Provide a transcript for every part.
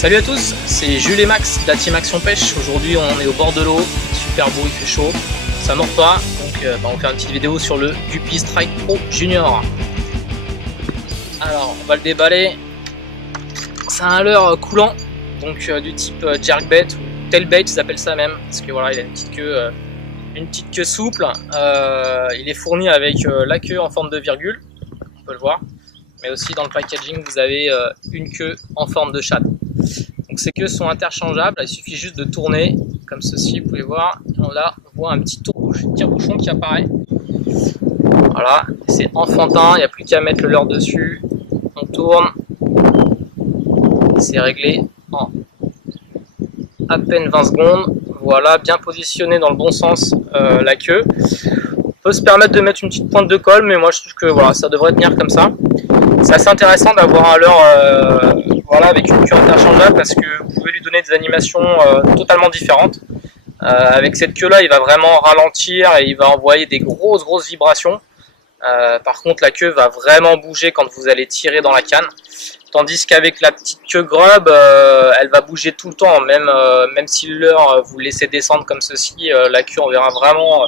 Salut à tous, c'est Jules et Max de la team Action Pêche. Aujourd'hui on est au bord de l'eau, super beau, il fait chaud, ça mord pas, donc on fait une petite vidéo sur le Guppy Strike Pro Junior. Alors on va le déballer, c'est un leurre coulant, donc du type jerkbait ou tailbait ils appellent ça même, parce que voilà il a une petite queue souple, il est fourni avec la queue en forme de virgule, on peut le voir, mais aussi dans le packaging vous avez une queue en forme de shad. Donc ces queues sont interchangeables, il suffit juste de tourner comme ceci, vous pouvez voir, on voit un petit tire-bouchon qui apparaît. Voilà, c'est enfantin, il n'y a plus qu'à mettre le leurre dessus, on tourne, c'est réglé en à peine 20 secondes. Voilà, bien positionné dans le bon sens la queue. On peut se permettre de mettre une petite pointe de colle, mais moi je trouve que voilà, ça devrait tenir comme ça. C'est assez intéressant d'avoir un leurre voilà, avec une queue interchangeable parce que vous pouvez lui donner des animations totalement différentes. Avec cette queue là il va vraiment ralentir et il va envoyer des grosses vibrations. Par contre la queue va vraiment bouger quand vous allez tirer dans la canne. Tandis qu'avec la petite queue grub, elle va bouger tout le temps, même si le leurre vous le laissez descendre comme ceci, la queue on verra vraiment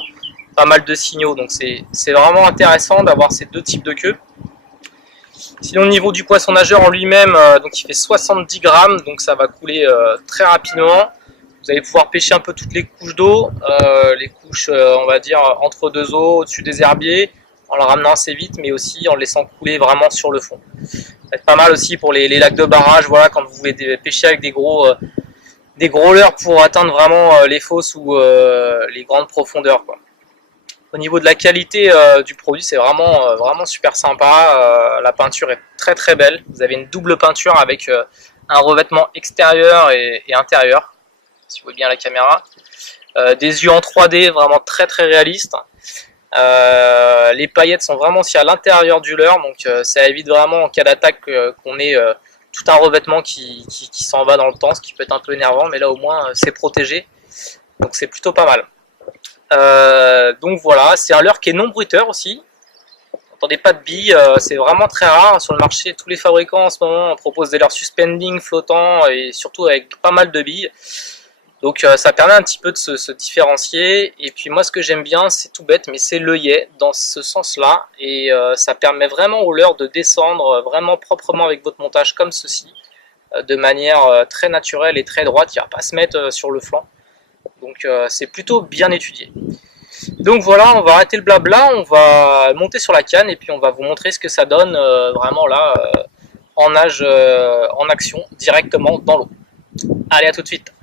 pas mal de signaux. Donc c'est vraiment intéressant d'avoir ces deux types de queues. Sinon au niveau du poisson nageur en lui-même, donc il fait 70 grammes, donc ça va couler très rapidement. Vous allez pouvoir pêcher un peu toutes les couches d'eau, les couches on va dire entre deux eaux, au-dessus des herbiers, en le ramenant assez vite, mais aussi en le laissant couler vraiment sur le fond. Ça va être pas mal aussi pour les lacs de barrage, voilà, quand vous voulez pêcher avec des gros leurres pour atteindre vraiment les fosses ou les grandes profondeurs, quoi. Au niveau de la qualité du produit, c'est vraiment super sympa. La peinture est très belle. Vous avez une double peinture avec un revêtement extérieur et intérieur, si vous voyez bien la caméra. Des yeux en 3D, vraiment très réalistes. Les paillettes sont vraiment aussi à l'intérieur du leurre, donc ça évite vraiment en cas d'attaque qu'on ait tout un revêtement qui s'en va dans le temps, ce qui peut être un peu énervant, mais là au moins c'est protégé, donc c'est plutôt pas mal. Donc voilà, c'est un leurre qui est non bruiteur aussi. N'entendez pas de billes, c'est vraiment très rare sur le marché. Tous les fabricants en ce moment proposent des leurres suspending, flottants et surtout avec pas mal de billes. Donc ça permet un petit peu de se différencier. Et puis moi ce que j'aime bien, c'est tout bête, mais c'est l'œillet dans ce sens-là. Et ça permet vraiment au leurre de descendre vraiment proprement avec votre montage comme ceci, de manière très naturelle et très droite. Il ne va pas se mettre sur le flanc. Donc c'est plutôt bien étudié. Donc voilà, on va arrêter le blabla, on va monter sur la canne et puis on va vous montrer ce que ça donne vraiment là en nage, en action, directement dans l'eau. Allez, à tout de suite.